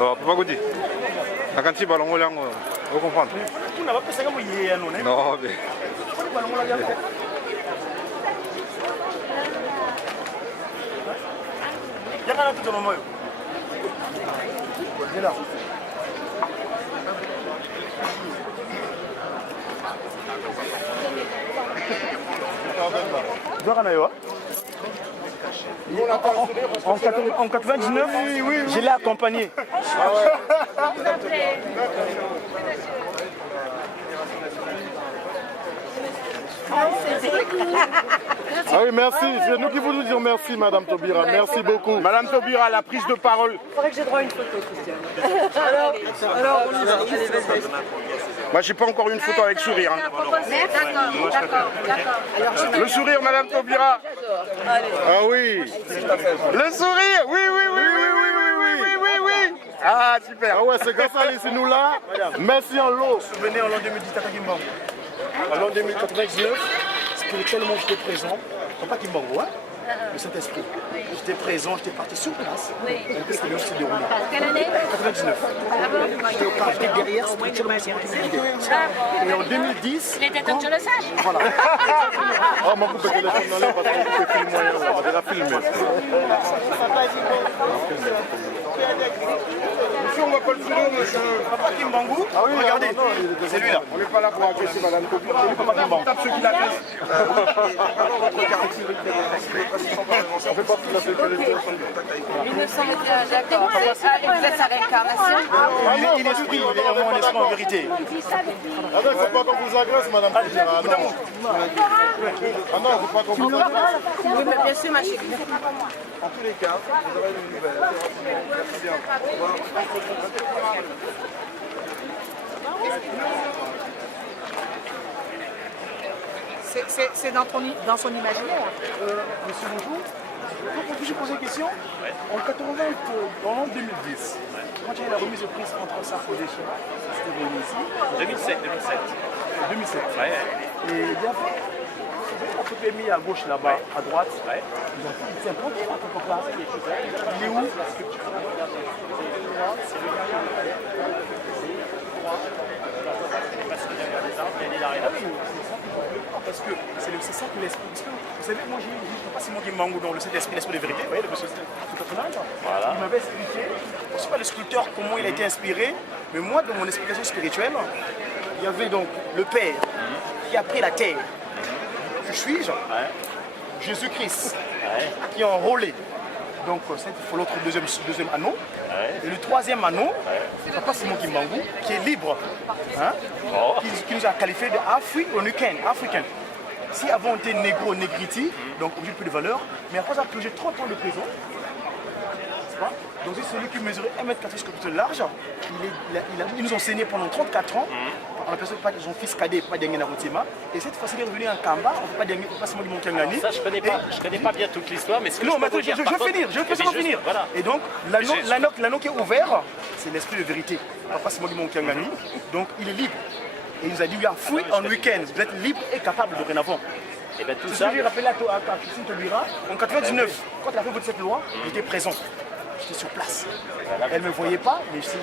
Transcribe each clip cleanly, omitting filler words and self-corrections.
Papa Godi. La quantité de ballon, vous comprenez? Vous n'avez pas ça comme hier, non? Non, mais. Il y a un tout le moment. Il est là. En 99, je l'ai accompagné. Ah oui, merci. C'est nous qui vous disons merci, Madame Taubira. Merci beaucoup. Madame Taubira, la prise de parole. Il faudrait que j'ai droit à une photo, Christiane. Alors, Moi, j'ai pas encore une photo avec sourire. Hein. d'accord. Le sourire, Madame Taubira. Ah oui. Le sourire, oui, oui, oui, oui, oui, oui, oui, oui, oui, oui. Ah, super. Ah ouais, c'est grâce à c'est nous là. Merci en l'eau. Venez en l'an 2010 à Kimbangu. En l'an 2099, spirituellement, j'étais présent. Pas Kimbangu, hein? Le Saint-Esprit. J'étais présent, j'étais parti sur place. Oui. Et puis, c'est le s'est déroulé. Quelle année? 99. J'étais derrière, spirituellement, c'est moi qui me guidais. Et en 2010. Il était temps que je le sache. Voilà. Oh, m'a coupé le téléphone dans l'air parce qu'on peut filmer moyen. On va déjà filmer. Monsieur, on va pas le filmer, monsieur. Papa Kimbangu. Ah oui, regardez. non, C'est lui là. On n'est pas là pour agresser Madame Taubira. C'est lui, Papa Kimbangu. Tape ceux qui l'agressent. On fait pas de la sécurité. 1921, d'accord. Vous êtes sa réincarnation? Il est esprit, il est vraiment un esprit en vérité. Ah non, il ne faut pas qu'on vous agresse, Madame Taubira. Ah non. Ah non, il ne faut pas qu'on vous agresse. Oui, mais bien sûr, ma chérie. En tous les cas, vous aurez une nouvelle. Merci bien. Au revoir. C'est dans son imaginaire. Monsieur, bonjour. Puis-je poser une question? En 80, dans l'an 2010, quand il y a eu la remise de prix entre Sarko et Deschamps, c'était réuni ici. 2007. Ouais. Et il y avait un peu mis à gauche là-bas, à droite. Ouais. Ils ont fait un plan à quelque part. Il est où? Parce que c'est ça que l'esprit. Vous savez, moi, je ne sais pas si moi qui manque dans le Saint-Esprit, l'esprit de vérité. Vous voyez, le monsieur Voilà. il m'avait expliqué, je ne sais pas le sculpteur comment il a été inspiré, mais moi, dans mon explication spirituelle, il y avait donc le Père qui a pris la terre. Que suis-je? Jésus-Christ qui est enrôlé. Donc, c'est l'autre deuxième anneau. Et le troisième anneau, c'est Papa Simon Kimbangu, qui est libre, hein, qui nous a qualifié de Africain. Si avant on était négro, négriti, donc objet de plus de valeur, mais après ça a plongé 30 ans de prison. Donc c'est celui qui mesurait 1m80 de large. Ils nous ont enseigné pendant 34 ans. On appelle ça pas son fils cadet, pas Diangé Narutima. Et cette fois-ci, il est revenu en Kamba, on ne peut pas Diangé, pas Simon Kimbangu. Ça, je connais pas bien toute l'histoire, mais ce que non, je peux vous dire, je vais finir. Voilà. Et donc, l'anneau qui est ouvert, c'est l'esprit de vérité. Papa Simon Kimbangu. Donc, il est libre. Et il nous a dit, we are free on weekends. Vous êtes libre et capable dorénavant. Et bien tout C'est ce ça. que j'ai rappelé à Christine Taubira. En 99, quand elle a fait voter cette loi, j'étais présent. J'étais sur place. Elle ne me voyait pas, mais si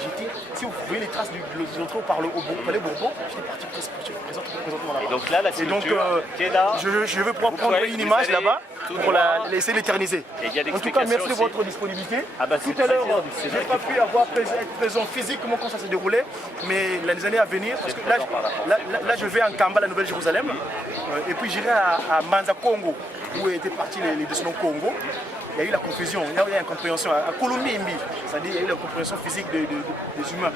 vous voyez les traces de l'entrée au Palais Bourbon, j'étais parti présent là-bas. Et donc là, la sculpture qui est là. Je veux pouvoir prendre une image là-bas pour laisser l'éterniser. En tout cas, merci de votre disponibilité. Tout à l'heure, je n'ai pas pu être présent physiquement quand ça s'est déroulé, mais les années à venir, parce que là je vais en Kamba, la Nouvelle-Jérusalem, et puis j'irai à Manza Congo, où étaient partis les descendants Congo. Il y a eu la confusion, il y a eu l'incompréhension. À Colombie, c'est-à-dire il y a eu la compréhension physique des humains.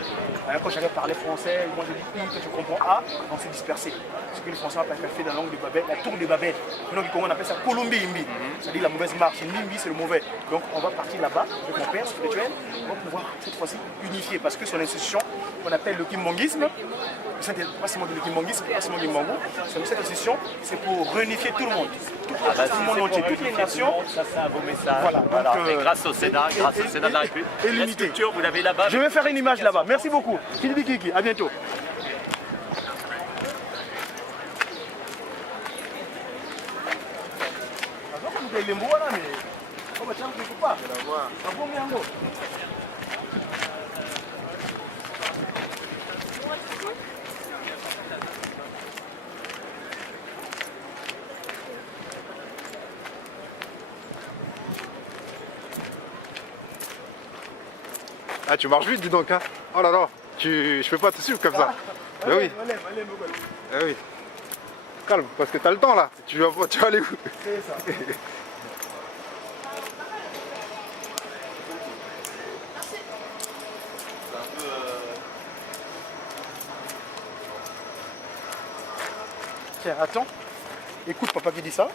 Quand j'avais parlé français, moi je dis quand tu comprends A, on s'est dispersé. Ce que les Français appellent fait dans la langue de Babel, la tour de Babel. Nous, on appelle ça Colombie Imbi, c'est-à-dire la mauvaise marche. Imbi, c'est le mauvais. Donc on va partir là-bas avec mon père spirituel pour pouvoir cette fois-ci unifier. Parce que son institution, qu'on appelle le kimbanguisme, c'est pas seulement le kimbanguisme, pas seulement le kimbangu, cette institution, c'est pour réunifier tout le monde. Tout le monde entier, toutes les nations. Ça, c'est un beau message. Voilà, donc, et grâce au Sénat, de la République. Et la l'unité. sculpture, vous l'avez là-bas. Je vais faire une image là-bas. Merci beaucoup. Kiki, à bientôt. Ah, tu marches vite, dis donc. Hein. Oh là là, je peux pas te suivre comme ça. Ben oui. Eh oui. Calme, parce que t'as le temps là. Tu vas aller où? C'est ça. Tiens, attends. Écoute papa qui dit ça.